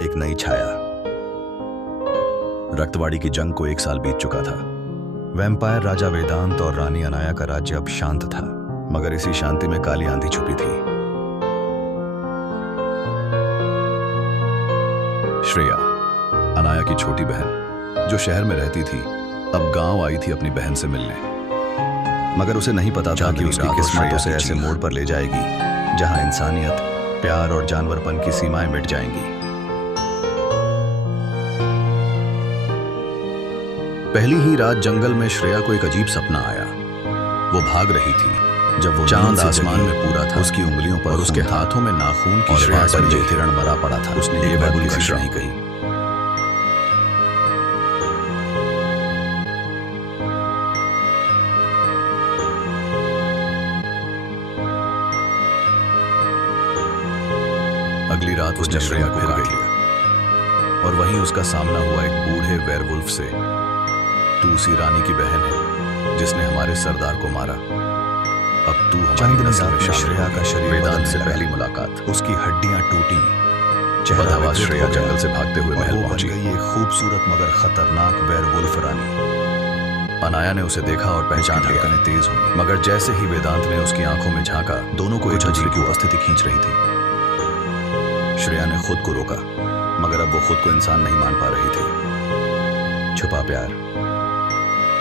एक नई छाया। रक्तवाड़ी की जंग को 1 साल बीत चुका था। वैम्पायर राजा वेदांत और रानी अनाया का राज्य अब शांत था, मगर इसी शांति में काली आंधी छुपी थी। श्रेया, अनाया की छोटी बहन, जो शहर में रहती थी, अब गांव आई थी अपनी बहन से मिलने। मगर उसे नहीं पता था कि उसकी किस्मत उसे ऐसे मोड़ पर ले जाएगी जहां इंसानियत, प्यार और जानवरपन की सीमाएं मिट जाएंगी। पहली ही रात जंगल में श्रेया को एक अजीब सपना आया। वो भाग रही थी जब वो चांद आसमान में पूरा था, उसकी उंगलियों पर और उसके हाथों में नाखून की श्रेया पर ये हिरण मरा पड़ा था। उसने ये बात किसी से नहीं कही। अगली रात उसने श्रेया को काट लिया और वहीं उसका सामना हुआ एक बूढ़े वेयरवुल्फ से। तू उसी रानी की बहन है जिसने हमारे सरदार को मारा। अब तू हमारी नस्ल में श्रेया का शरीर। वेदांत से पहली मुलाकात, उसकी हड्डियां टूटी, चेहरा श्रेया जंगल से भागते हुए महल पहुंच गई। एक खूबसूरत मगर खतरनाक वेयरवुल्फ रानी। अनाया ने उसे देखा और पहचान लिया। धड़कनें तेज हुई, मगर जैसे ही वेदांत ने उसकी आंखों में झांका, दोनों को एक अजीब की उपस्थिति खींच रही थी। श्रेया ने खुद को रोका, मगर अब वो खुद को इंसान नहीं मान पा रही थी। छुपा प्यार।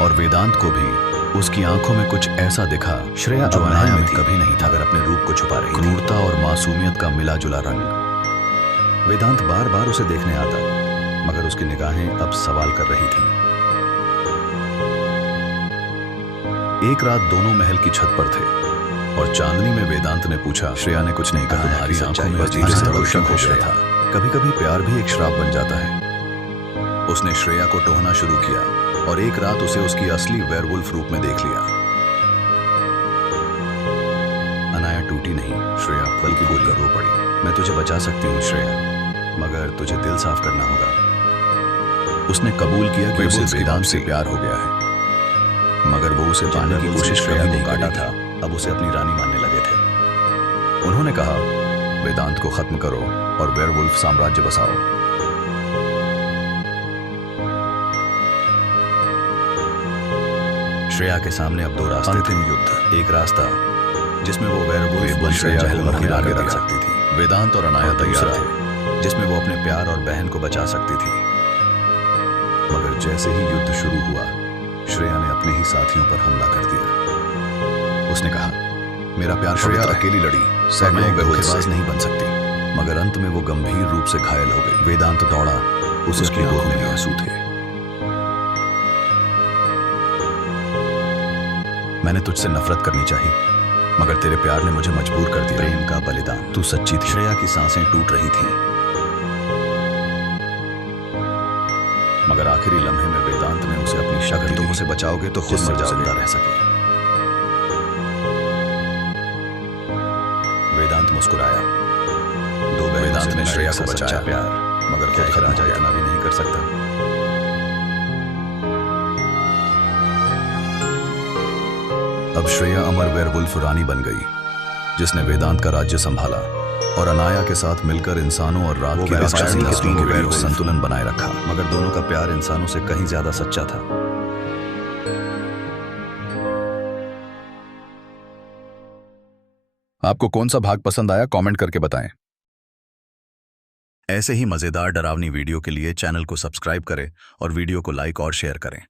और वेदांत को भी उसकी आंखों में कुछ ऐसा दिखा श्रेया जो अनाया में कभी नहीं था, अगर अपने रूप को छुपा रही थी। क्रूरता और मासूमियत का मिला जुला रंग। वेदांत बार बार उसे देखने आता, मगर उसकी निगाहें अब सवाल कर रही थी। एक रात दोनों महल की छत पर थे और चांदनी में वेदांत ने पूछा, श्रेया ने कुछ नहीं कहा। तुम्हारी आंखों में धीरे से रोशन हो गया था। कभी कभी प्यार भी एक श्राप बन जाता है। उसने श्रेया को टोहना शुरू किया और एक रात उसे उसकी असली वेयरवुल्फ रूप में देख लिया। अनाया टूटी नहीं, श्रेया बल्कि बोलकर रो पड़ी। मैं तुझे बचा सकती हूँ श्रेया, मगर तुझे दिल साफ करना होगा। उसने कबूल किया कि उसे वेदांत से प्यार हो गया है, मगर वो उसे पाने की कोशिश श्रेया को काटा था। अब उसे अपनी रानी मानने लगे थे। उन्होंने कहा, वेदांत को खत्म करो और वेयरवुल्फ साम्राज्य बसाओ। श्रेया के सामने अब 2 रास्ते थे। युद्ध, एक रास्ता जिसमें वो वेयरवुल्फ श्रेया को अपनी रानी रख सकती थी। वेदांत और अनाया तैयार थे, जिसमें वो अपने प्यार और बहन को बचा सकती थी। मगर जैसे ही युद्ध शुरू हुआ, श्रेया ने अपने ही साथियों पर हमला कर दिया। उसने कहा, मेरा प्यार श्रेया अकेली लड़ी, मैं एक धोखेबाज नहीं बन सकती। मगर अंत में वो गंभीर रूप से घायल हो गई। वेदांत दौड़ा, उसकी आंखों में आंसू थे। मैंने तुझसे नफरत करनी चाहिए, मगर तेरे प्यार ने मुझे मजबूर कर दिया। प्रेम का बलिदान, तू सच्ची थी। श्रेया की सांसें टूट रही थी, मगर आखिरी लम्हे में वेदांत ने उसे अपनी शक्ति, तुम उसे बचाओगे तो खुद मर जाओगे, जिंदा रह सके। वेदांत मुस्कुराया। वेदांत ने श्रेया को बचाया प्यार, मगर खुद खत्म राजा इतना भी नहीं कर सकता। अब श्रेया अमर वेयरवुल्फ रानी बन गई, जिसने वेदांत का राज्य संभाला और अनाया के साथ मिलकर इंसानों और रात की नस्लों के बीच संतुलन बनाए रखा। मगर दोनों का प्यार इंसानों से कहीं ज्यादा सच्चा था। आपको कौन सा भाग पसंद आया, कमेंट करके बताएं। ऐसे ही मजेदार डरावनी वीडियो के लिए चैनल को सब्सक्राइब करें और वीडियो को लाइक और शेयर करें।